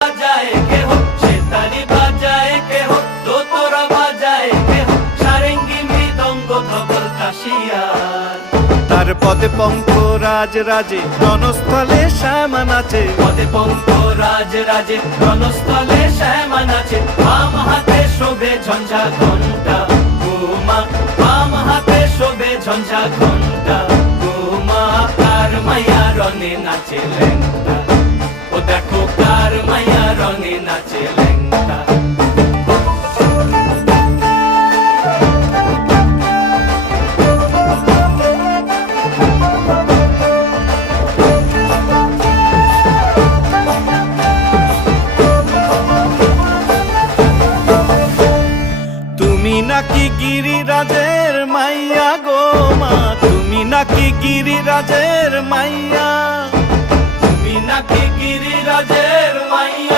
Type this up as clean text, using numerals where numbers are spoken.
বাজায় কেহ সেতারি বাজায় কেহ দোতরা বাজায় কেহ সারেঙ্গি মৃদঙ্গ ধবল কাশিয়ার তার পদে পঙ্ক রাজ রাজে রণস্থলে শ্যামা নাচে পদে পঙ্ক রাজ রাজে রণস্থলে শ্যামা নাচে বাম হাতে শোভে ঝঞ্ঝা ঘণ্টা উমা বাম হাতে শোভে ঝঞ্ঝা ঘণ্টা উমা কার মাইয়া রনে নাচে লেংটা ও দেখো কার মাইয়া রনে নাচে লেংটা তুমি নাকি গিরিরাজের মাইয়া গো মা, তুমি নাকি গিরিরাজের মাইয়া, তুমি নাকি গিরিরাজের মাইয়া।